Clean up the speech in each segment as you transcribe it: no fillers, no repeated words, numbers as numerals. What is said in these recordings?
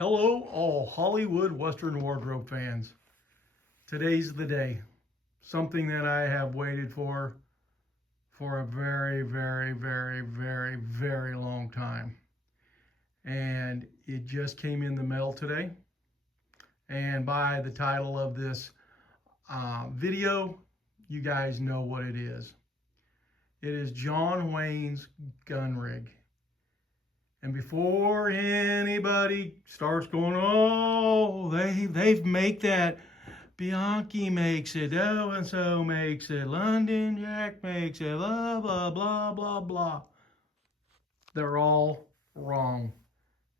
Hello, all Hollywood Western wardrobe fans. Today's the day. Something that I have waited for a very, very, very, very, very long time. And it just came in the mail today. And by the title of this video, you guys know what it is. It is John Wayne's gun rig. And before anybody starts going, oh, they make that, Bianchi makes it, so and so makes it, London Jack makes it, blah blah blah blah blah. They're all wrong.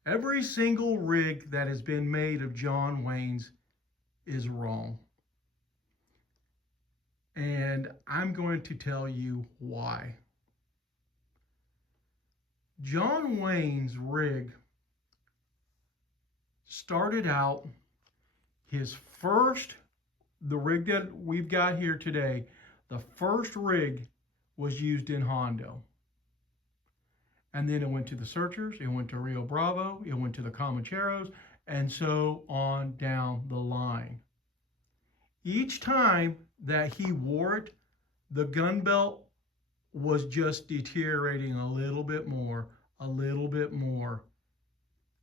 Every single rig that has been made of John Wayne's is wrong. And I'm going to tell you why. John Wayne's rig started out, the rig that we've got here today, the first rig was used in Hondo. And then it went to the Searchers, it went to Rio Bravo, it went to the Comancheros, and so on down the line. Each time that he wore it, the gun belt was just deteriorating a little bit more,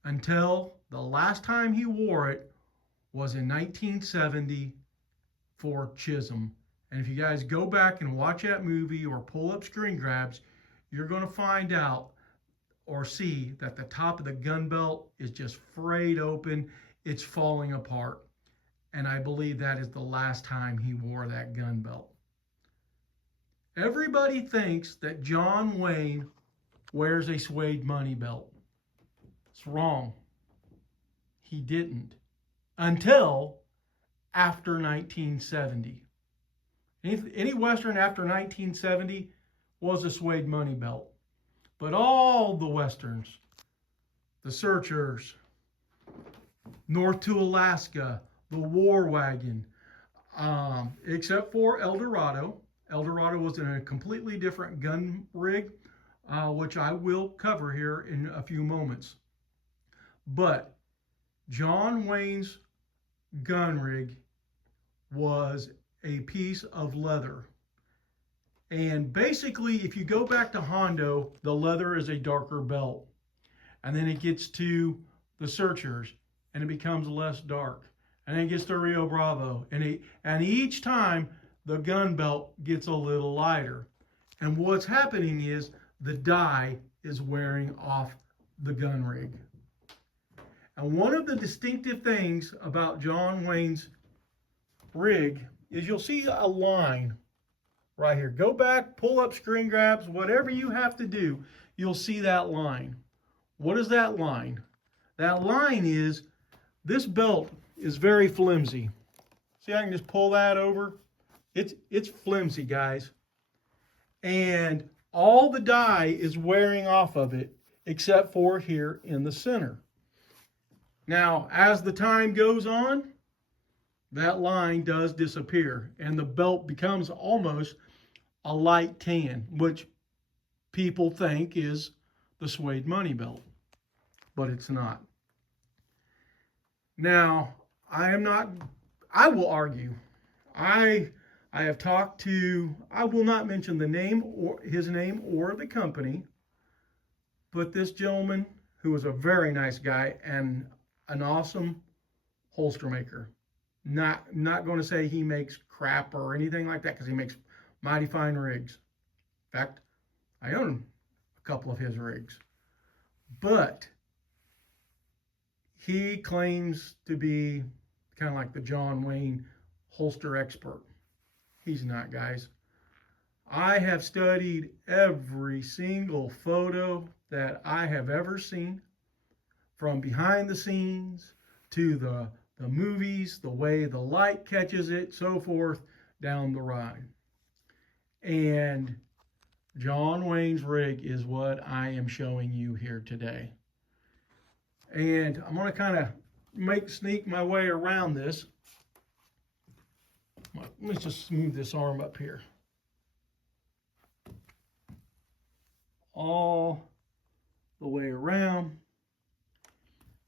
until the last time he wore it was in 1970 for Chisholm. And if you guys go back and watch that movie or pull up screen grabs, you're going to find out or see that the top of the gun belt is just frayed open. It's falling apart. And I believe that is the last time he wore that gun belt. Everybody thinks that John Wayne wears a suede money belt. It's wrong. He didn't until after 1970. Any Western after 1970 was a suede money belt. But all the Westerns, the Searchers, North to Alaska, the War Wagon, except for El Dorado. El Dorado was in a completely different gun rig, which I will cover here in a few moments. But John Wayne's gun rig was a piece of leather. And basically, if you go back to Hondo, the leather is a darker belt. And then it gets to the Searchers, and it becomes less dark. And then it gets to Rio Bravo. And each time, the gun belt gets a little lighter. And what's happening is the dye is wearing off the gun rig. And one of the distinctive things about John Wayne's rig is you'll see a line right here. Go back, pull up screen grabs, whatever you have to do, you'll see that line. What is that line? That line is, this belt is very flimsy. See, I can just pull that over. It's flimsy, guys. And all the dye is wearing off of it, except for here in the center. Now, as the time goes on, that line does disappear, and the belt becomes almost a light tan, which people think is the suede money belt, but it's not. Now, I will argue. I have talked to, I will not mention the name or his name or the company, but this gentleman who was a very nice guy and an awesome holster maker. Not going to say he makes crap or anything like that, because he makes mighty fine rigs. In fact, I own a couple of his rigs. But he claims to be kind of like the John Wayne holster expert. He's not, guys. I have studied every single photo that I have ever seen, from behind the scenes to the movies, the way the light catches it, so forth, down the ride. And John Wayne's rig is what I am showing you here today. And I'm going to kind of sneak my way around this. Let's just smooth this arm up here. All the way around.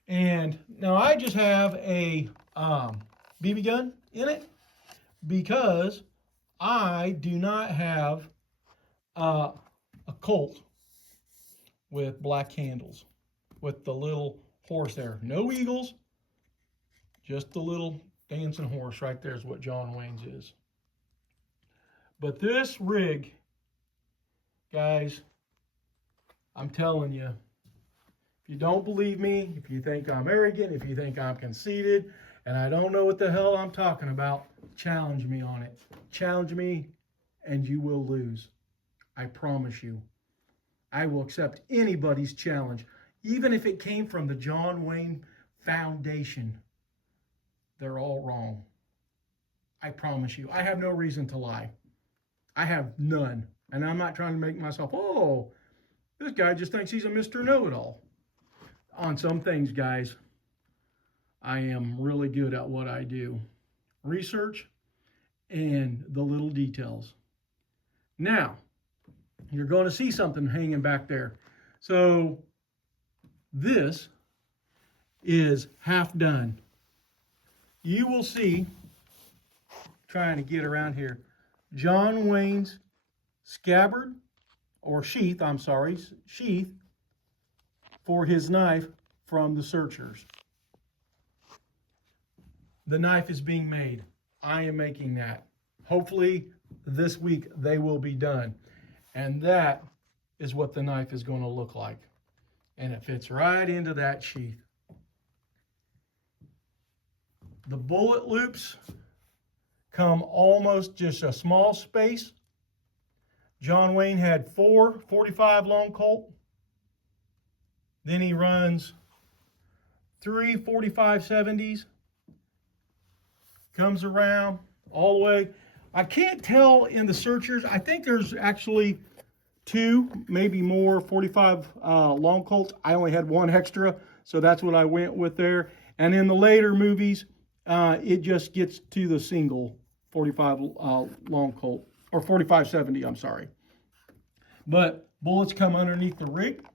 And now I just have a BB gun in it because I do not have a Colt with black handles with the little horse there. No eagles, just the little dancing horse right there is what John Wayne's is. But this rig, guys, I'm telling you, if you don't believe me, if you think I'm arrogant, if you think I'm conceited, and I don't know what the hell I'm talking about, challenge me on it. Challenge me, and you will lose. I promise you. I will accept anybody's challenge, even if it came from the John Wayne Foundation. They're all wrong. I promise you. I have no reason to lie. I have none. And I'm not trying to make myself, oh, this guy just thinks he's a Mr. Know-it-all. On some things, guys, I am really good at what I do. Research and the little details. Now, you're going to see something hanging back there. So this is half done. You will see, trying to get around here, John Wayne's scabbard, or sheath, sheath for his knife from the Searchers. The knife is being made. I am making that. Hopefully this week they will be done. And that is what the knife is going to look like. And it fits right into that sheath. The bullet loops come almost just a small space. John Wayne had 4 45 long Colt. Then he runs 3 45 70s. Comes around all the way. I can't tell in the Searchers. I think there's actually 2, maybe more 45 long Colts. I only had 1 extra, so that's what I went with there. And in the later movies, it just gets to the single 45 long Colt, or 45-70, I'm sorry. But bullets come underneath the rig.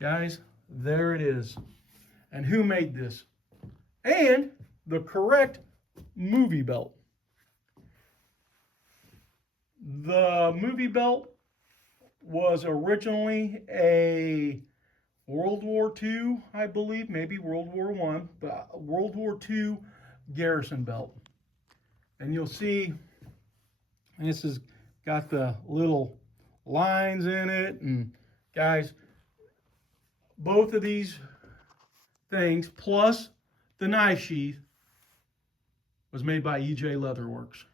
Guys, there it is. And who made this? And the correct movie belt. The movie belt was originally a World War II, I believe, maybe World War I, but World War II garrison belt. And you'll see this has got the little lines in it. And guys, both of these things, plus the knife sheath, was made by EJ Leatherworks.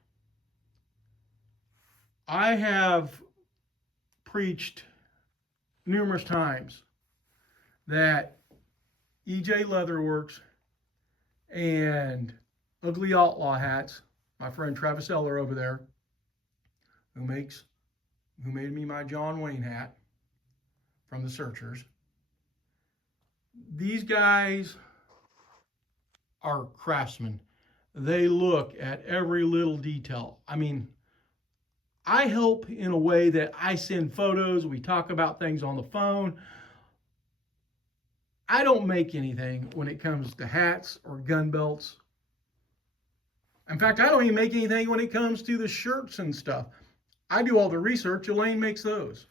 I have preached numerous times that EJ Leatherworks and Ugly Outlaw Hats, my friend Travis Eller over there, who made me my John Wayne hat from the Searchers. These guys are craftsmen. They look at every little detail. I mean, I help in a way that I send photos. We talk about things on the phone. I don't make anything when it comes to hats or gun belts. In fact, I don't even make anything when it comes to the shirts and stuff. I do all the research. Elaine makes those.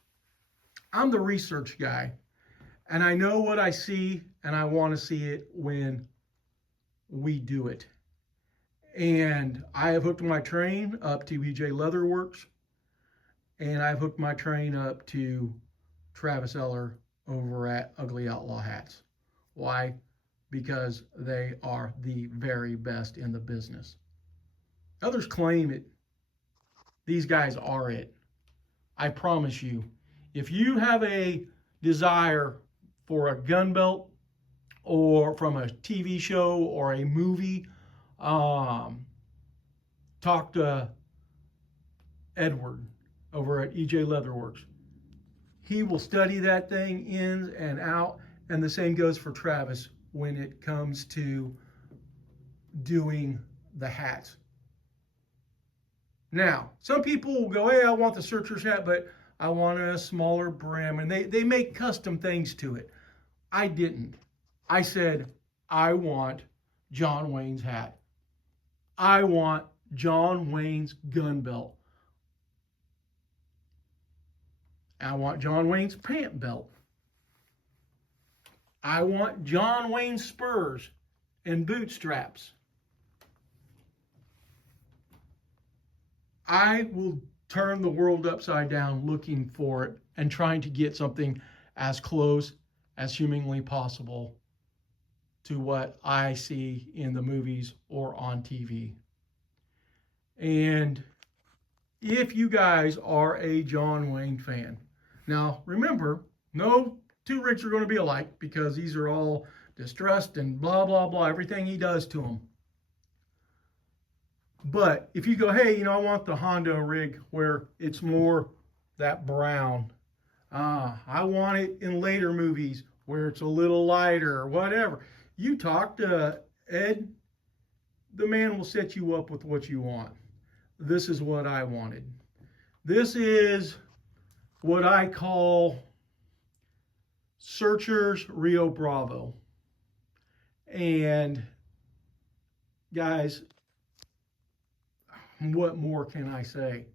I'm the research guy. And I know what I see, and I want to see it when we do it. And I have hooked my train up to EJ Leatherworks, and I've hooked my train up to Travis Eller over at Ugly Outlaw Hats. Why? Because they are the very best in the business. Others claim it. These guys are it. I promise you. If you have a desire for a gun belt, or from a TV show or a movie, talk to Edward over at EJ Leatherworks. He will study that thing in and out, and the same goes for Travis when it comes to doing the hats. Now, some people will go, hey, I want the Searchers hat, but I wanted a smaller brim, and they make custom things to it. I didn't. I said, I want John Wayne's hat. I want John Wayne's gun belt. I want John Wayne's pant belt. I want John Wayne's spurs and boot straps. I will turn the world upside down looking for it and trying to get something as close as humanly possible to what I see in the movies or on TV. And if you guys are a John Wayne fan, now remember, no two rigs are going to be alike because these are all distressed and blah, blah, blah, everything he does to them. But if you go, hey, I want the Honda rig where it's more that brown. I want it in later movies where it's a little lighter or whatever. You talk to Ed, the man will set you up with what you want. This is what I wanted. This is what I call Searchers Rio Bravo. And guys, what more can I say?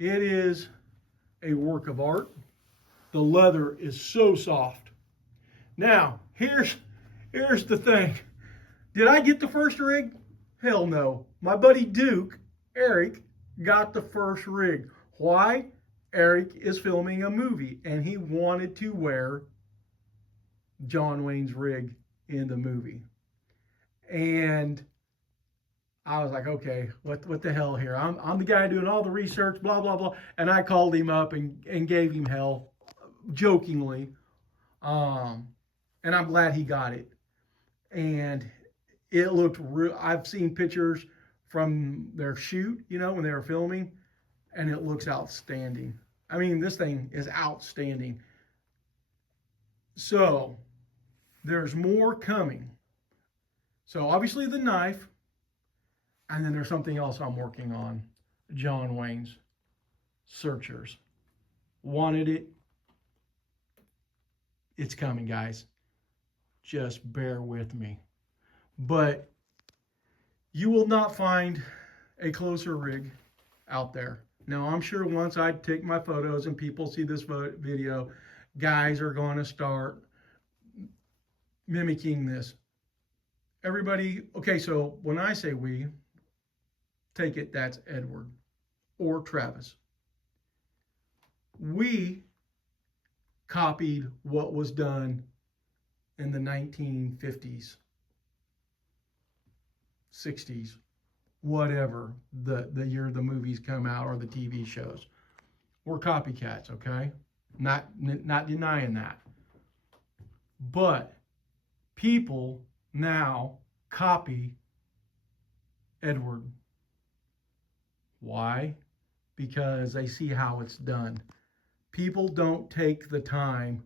It is a work of art. The leather is so soft. Now, here's the thing. Did I get the first rig? Hell no. My buddy Duke, Eric, got the first rig. Why? Eric is filming a movie and he wanted to wear John Wayne's rig in the movie. And I was like, okay, what the hell here? I'm the guy doing all the research, blah, blah, blah. And I called him up and gave him hell, jokingly. And I'm glad he got it. And it looked real. I've seen pictures from their shoot, when they were filming, and it looks outstanding. I mean, this thing is outstanding. So there's more coming. So obviously the knife, and then there's something else I'm working on. John Wayne's Searchers. Wanted it. It's coming, guys. Just bear with me. But you will not find a closer rig out there. Now, I'm sure once I take my photos and people see this video, guys are going to start mimicking this. Everybody, okay, so when I say we, take it that's Edward or Travis. We copied what was done in the 1950s, 60s, whatever the year the movies come out or the TV shows. We're copycats, okay? Not denying that. But people now copy Edward. Why? Because they see how it's done. People don't take the time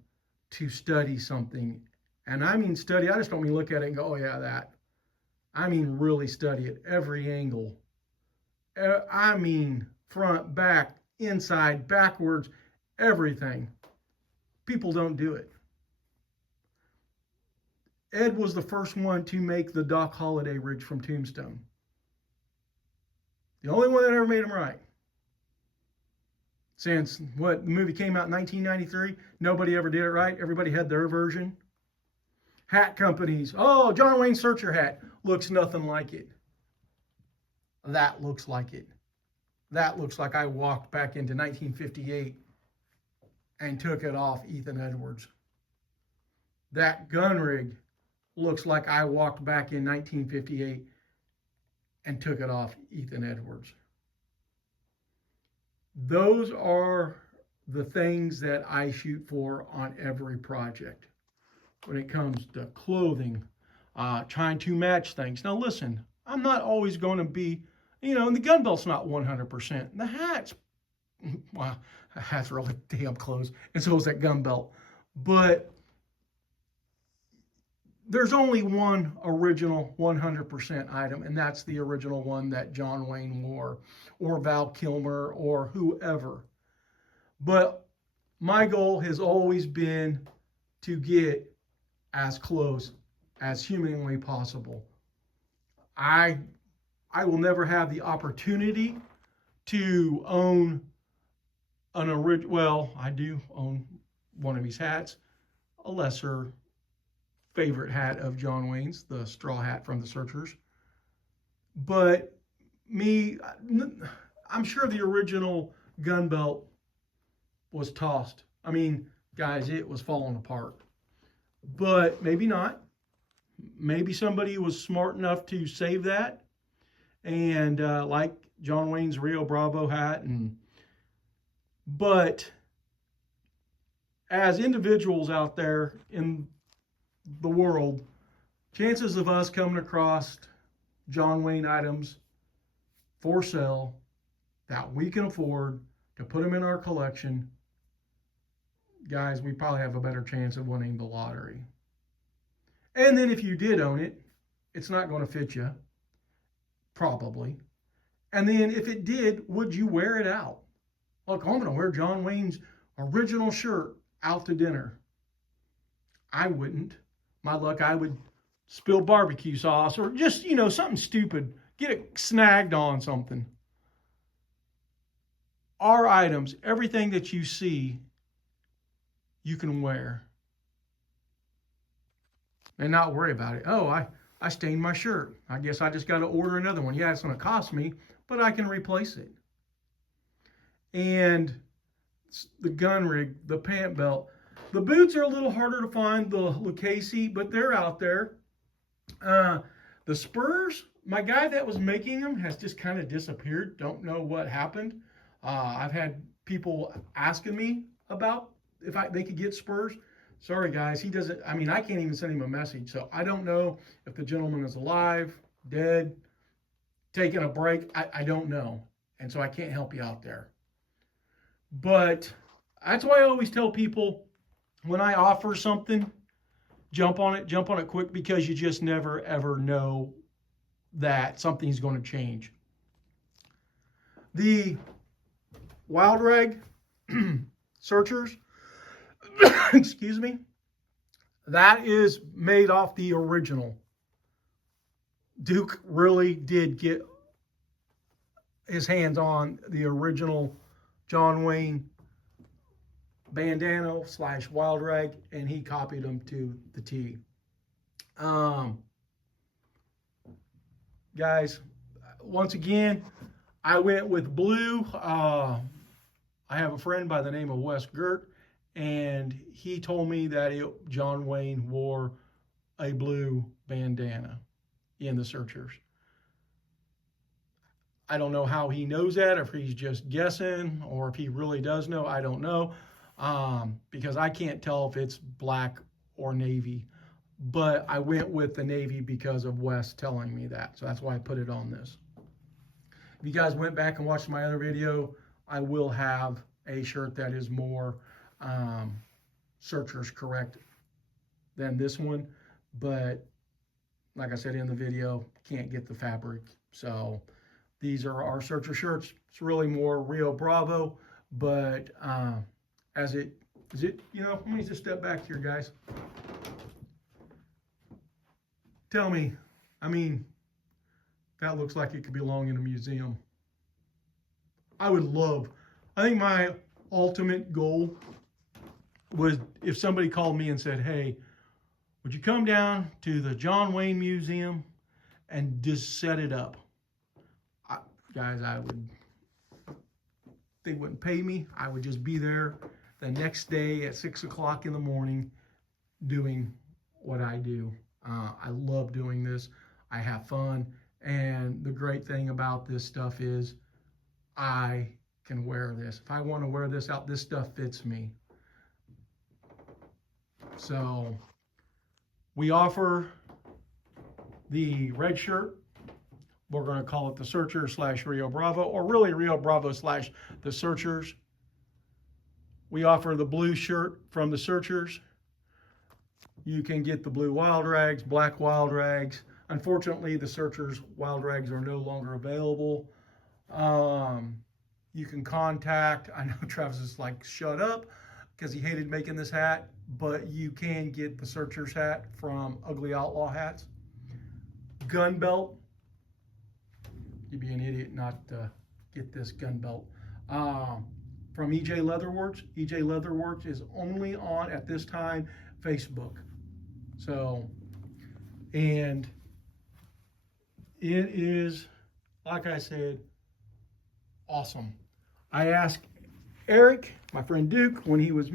to study something. And I mean study, I just don't mean look at it and go, oh yeah, that. I mean really study it, every angle. I mean front, back, inside, backwards, everything. People don't do it. Ed was the first one to make the Doc Holliday rig from Tombstone. The only one that ever made them right. Since the movie came out in 1993, nobody ever did it right. Everybody had their version. Hat companies. Oh, John Wayne Searcher hat. Looks nothing like it. That looks like it. That looks like I walked back into 1958 and took it off Ethan Edwards. That gun rig looks like I walked back in 1958 and took it off Ethan Edwards. Those are the things that I shoot for on every project. When it comes to clothing, trying to match things. Now listen, I'm not always going to be, and the gun belt's not 100%. The hat's, well, the hat's really damn close, and so is that gun belt. But there's only one original 100% item, and that's the original one that John Wayne wore, or Val Kilmer, or whoever. But my goal has always been to get as close as humanly possible. I will never have the opportunity to own an original. Well, I do own one of his hats, a lesser favorite hat of John Wayne's, the straw hat from the Searchers. But me, I'm sure the original gun belt was tossed. I mean, guys, it was falling apart. But maybe not. Maybe somebody was smart enough to save that, and like John Wayne's Rio Bravo hat. But as individuals out there in the world, chances of us coming across John Wayne items for sale that we can afford to put them in our collection, guys, we probably have a better chance of winning the lottery. And then if you did own it, it's not going to fit you, probably. And then if it did, would you wear it out? Look, I'm going to wear John Wayne's original shirt out to dinner. I wouldn't. My luck, I would spill barbecue sauce or just, something stupid. Get it snagged on something. Our items, everything that you see, you can wear. And not worry about it. Oh, I stained my shirt. I guess I just got to order another one. Yeah, it's going to cost me, but I can replace it. And the gun rig, the pant belt. The boots are a little harder to find, the Lucchese, but they're out there. The spurs, my guy that was making them has just kind of disappeared. Don't know what happened. I've had people asking me about if they could get spurs. Sorry, guys, he doesn't. I mean, I can't even send him a message. So I don't know if the gentleman is alive, dead, taking a break. I don't know. And so I can't help you out there. But that's why I always tell people when I offer something, jump on it quick, because you just never, ever know that something's going to change. The Wild Rag Searchers, excuse me, that is made off the original. Duke really did get his hands on the original John Wayne bandana / wild rag, and he copied them to the T. Guys, once again, I went with blue. I have a friend by the name of Wes Gert, and he told me that John Wayne wore a blue bandana in the Searchers. I don't know how he knows that, if he's just guessing or if he really does know. I don't know, because I can't tell if it's black or navy. But I went with the navy because of Wes telling me that. So that's why I put it on this. If you guys went back and watched my other video, I will have a shirt that is more Searchers correct than this one. But like I said in the video, can't get the fabric. So these are our Searcher shirts. It's really more Rio Bravo, but let me just step back here, guys. Tell me, I mean, that looks like it could belong in a museum. I think my ultimate goal was if somebody called me and said, hey, would you come down to the John Wayne Museum and just set it up? They wouldn't pay me. I would just be there the next day at 6 o'clock in the morning doing what I do. I love doing this. I have fun. And the great thing about this stuff is I can wear this. If I want to wear this out, this stuff fits me. So we offer the red shirt. We're going to call it the Searcher / Rio Bravo, or really Rio Bravo / the Searchers. We offer the blue shirt from the Searchers. You can get the blue wild rags, black wild rags. Unfortunately, the Searchers wild rags are no longer available. you can contact, I know Travis is like, shut up, because he hated making this hat, but you can get the Searcher's hat from Ugly Outlaw Hats. Gun belt, you'd be an idiot not to get this gun belt. From EJ Leatherworks. EJ Leatherworks is only on, at this time, Facebook. So, and it is, like I said, awesome. I asked Eric, my friend Duke, when he was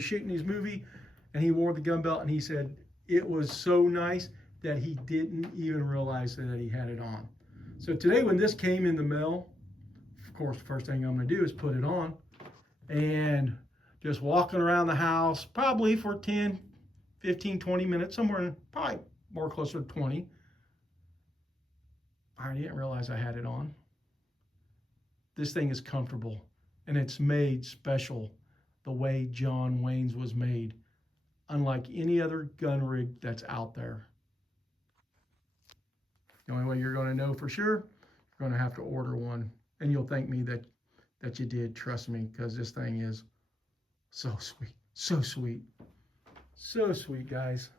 shooting his movie, and he wore the gun belt, and he said it was so nice that he didn't even realize that he had it on. So today, when this came in the mail, of course, the first thing I'm going to do is put it on, and just walking around the house, probably for 10, 15, 20 minutes, somewhere, probably more closer to 20. I didn't realize I had it on. This thing is comfortable, and it's made special the way John Wayne's was made, unlike any other gun rig that's out there. The only way you're going to know for sure, you're going to have to order one, and you'll thank me that you did. Trust me, because this thing is so sweet, so sweet, so sweet, guys.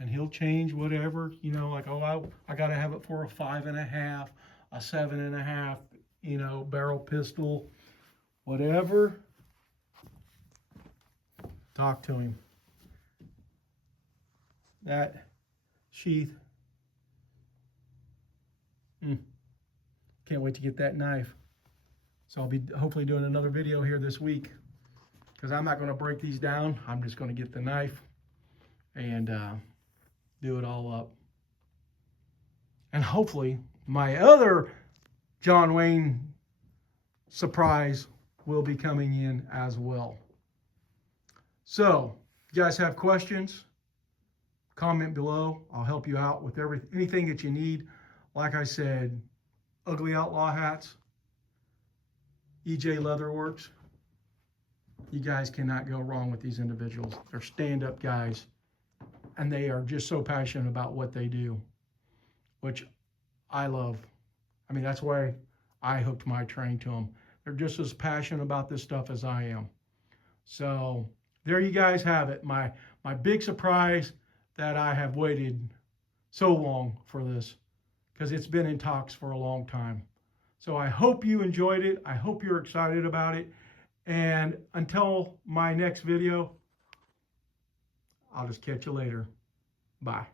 And he'll change whatever, you know, like, oh, I got to have it for a 5.5, a 7.5, you know, barrel pistol, whatever. Talk to him. That sheath. Can't wait to get that knife. So I'll be hopefully doing another video here this week, because I'm not going to break these down. I'm just going to get the knife and do it all up. And hopefully my other John Wayne surprise will be coming in as well. So, if you guys have questions, comment below. I'll help you out with anything that you need. Like I said, Ugly Outlaw Hats, EJ Leatherworks. You guys cannot go wrong with these individuals. They're stand-up guys, and they are just so passionate about what they do, which I love. I mean, that's why I hooked my train to them. They're just as passionate about this stuff as I am. So there you guys have it. My big surprise that I have waited so long for this, because it's been in talks for a long time. So I hope you enjoyed it. I hope you're excited about it. And until my next video, I'll just catch you later. Bye.